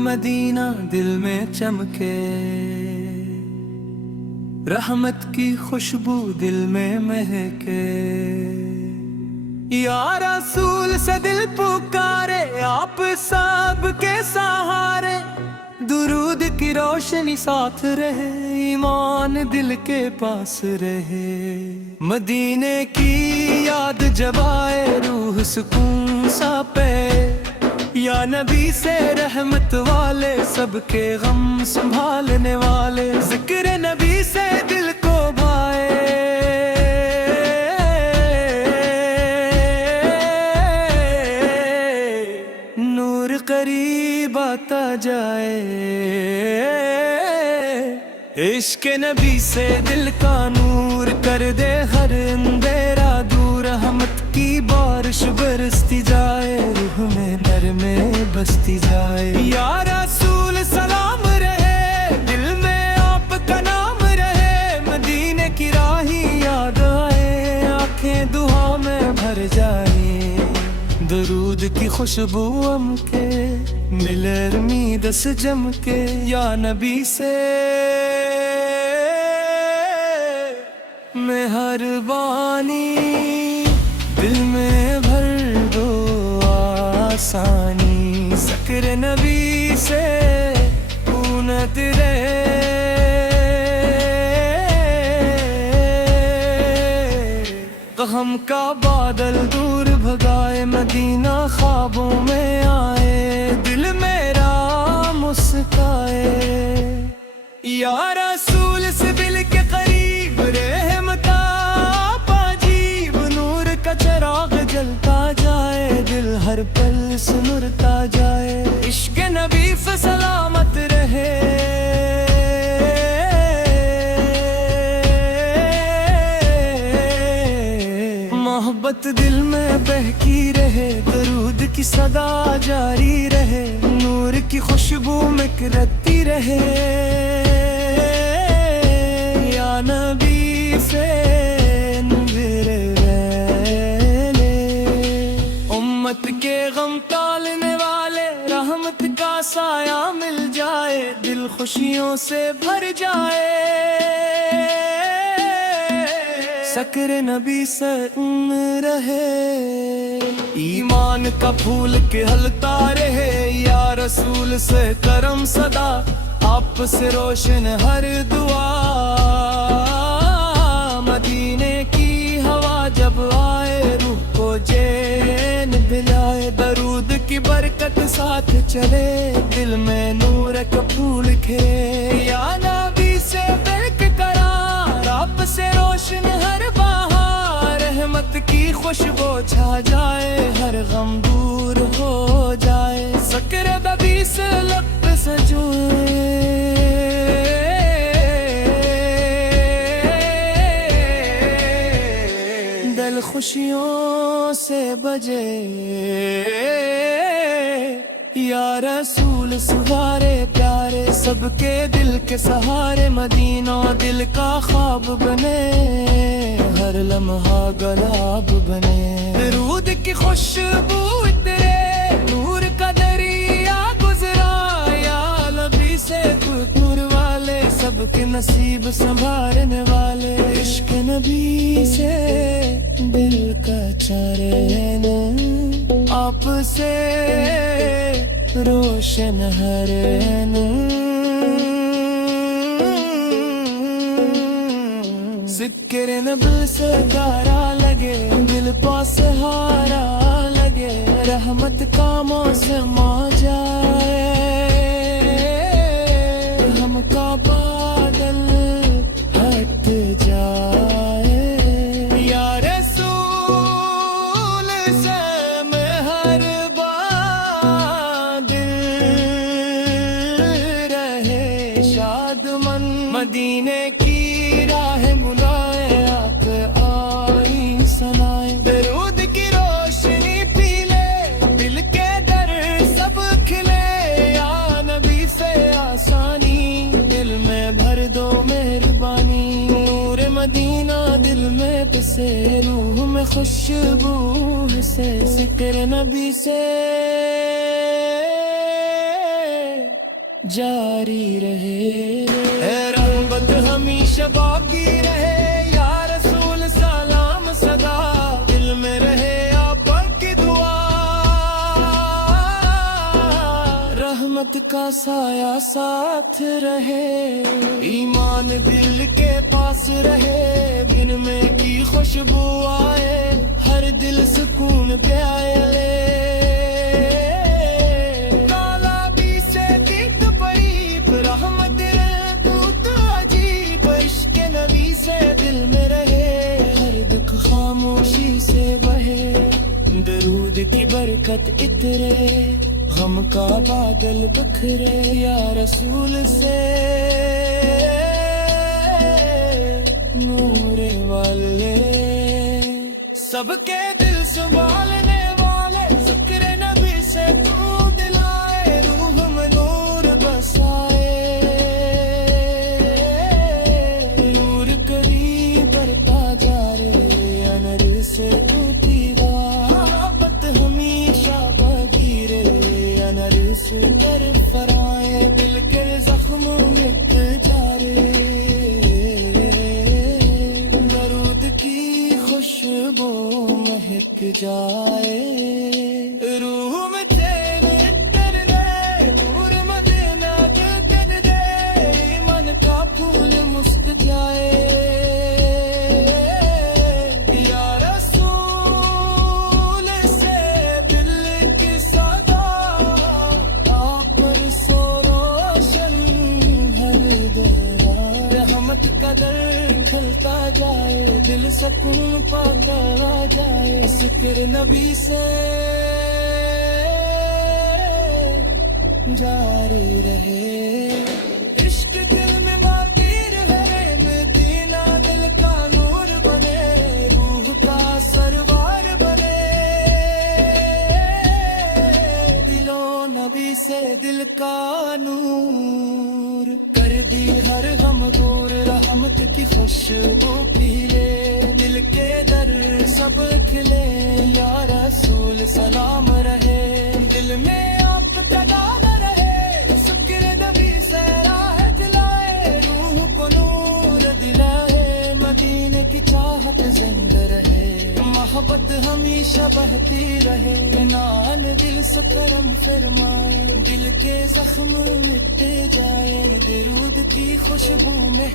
مدینہ دل میں چمکے، رحمت کی خوشبو دل میں مہکے، یا رسول سے دل پکارے، آپ سب کے سہارے، درود کی روشنی ساتھ رہے، ایمان دل کے پاس رہے، مدینے کی یاد جب آئے روح سکون سا پے، یا نبی سے رحمت والے، سب کے غم سنبھالنے والے، ذکر نبی سے دل کو بھائے، نور قریب آتا جائے، عشق نبی سے دل کا نور کر دے ہر اندھیرا دور، رحمت کی بارش برستی جائے، روح میں نرمے بستی جائے، یا رسول سلام رہے، دل میں آپ کا نام رہے، مدینے کی راہی یاد آئے، آنکھیں دعا میں بھر جائے، درود کی خوشبو ہم کے ملے امیدس جم کے، یا نبی سے مہربانی، دل میں بھر دو آسانی، ذکر نبی سے اونت رہے، غم کا بادل دور بھگائے، مدینہ خوابوں میں آئے، دل میرا مسکائے، یا رسول سے دل کے قریب رحمت آپ عجیب، نور کا چراغ جلتا جائے، دل ہر پل سنرتا جائے، عشق نبی سے سلامت رہے، محبت دل میں بہکی رہے، درود کی صدا جاری رہے، نور کی خوشبو مکرتی رہے، یا نبی سے امت کے غم ٹالنے والے، رحمت کا سایہ مل جائے، دل خوشیوں سے بھر جائے، ذکر نبی سے رہے، ایمان کا پھول کھلتا رہے، یا رسول سے کرم صدا، آپ سے روشن ہر دعا، مدینے کی ہوا جب آئے، روح کو چین دلائے، درود کی برکت ساتھ چلے، دل میں نور کا پھول کھلے، یا نبی سے برق قرار، آپ سے روشن ہر بہار، رحمت کی خوشبو چھا جائے، ہر غم دور ہو جائے، ذکر نبی سے لب سجوئے، دل خوشیوں سے بجے، یا رسول سوارے پیارے، سب کے دل کے سہارے، مدینہ دل کا خواب بنے، ہر لمحہ گلاب بنے، درود کی خوشبو اترے، نور کا دریا گزرا، یا نبی سے نور والے، سب کے نصیب سنبھالنے والے، عشق نبی سے دل کا چرن، آپ سے روشن ہر ذکر نبی سے گارا لگے، دل پاس ہارا لگے، رحمت کا موسم آ جائے، ہم کا بادل ہٹ جائے، یا رسول سے مہربان دل رہے، شاد من مدینے کی راہ بلائے، آپ آئی سنائے، درود کی روشنی پی لے، دل کے در سب کھلے، یا نبی سے آسانی، دل میں بھر دو مہربانی، نور مدینہ دل میں بسے، روح میں خوشبو سے، ذکر نبی سے جاری رہے اے رحمت ہمیشہ باقی رہے یا رسول سلام صدا دل میں رہے آپ کی دعا رحمت کا سایہ ساتھ رہے ایمان دل کے پاس رہے دن میں کی خوشبو آئے ہر دل سکون پہ آئے لے خاموشی سے بہے درود کی برکت اترے غم کا بادل بکھرے یا رسول سے نور والے سب کے دل سنبھالنے والے ذکر نبی سے تو دلائے روح میں نور بسائے نور قریب بڑھتا جا رہے سے محبت ہمیشہ بگی رہے انر سے در فرائے دل کے زخم مٹ جا رہے درود کی خوشبو مہک جائے روح میں چین اتر دے دور مدینہ کر دے من کا پھول مسک جائے قدر کھلتا جائے دل سکون پا کر آ جائے ذکر نبی سے جاری رہے عشق دل میں باقی رہے مدینہ دل کا نور بنے روح کا سروار بنے دلوں نبی سے دل کا نور کر دی ہر غم دور رحمت کی خوشبو پھیلے دل کے در سب کھلے یا رسول سلام رہے دل میں آپ جگہ نہ رہے ذکر نبی سے راہ دلائے روح کو نور دلائے مدینے کی چاہت زندہ رہے محبت ہمیشہ بہتی رہے نان دل سے کرم فرمائے دل کے زخم مٹ جائے درود کی خوشبو میں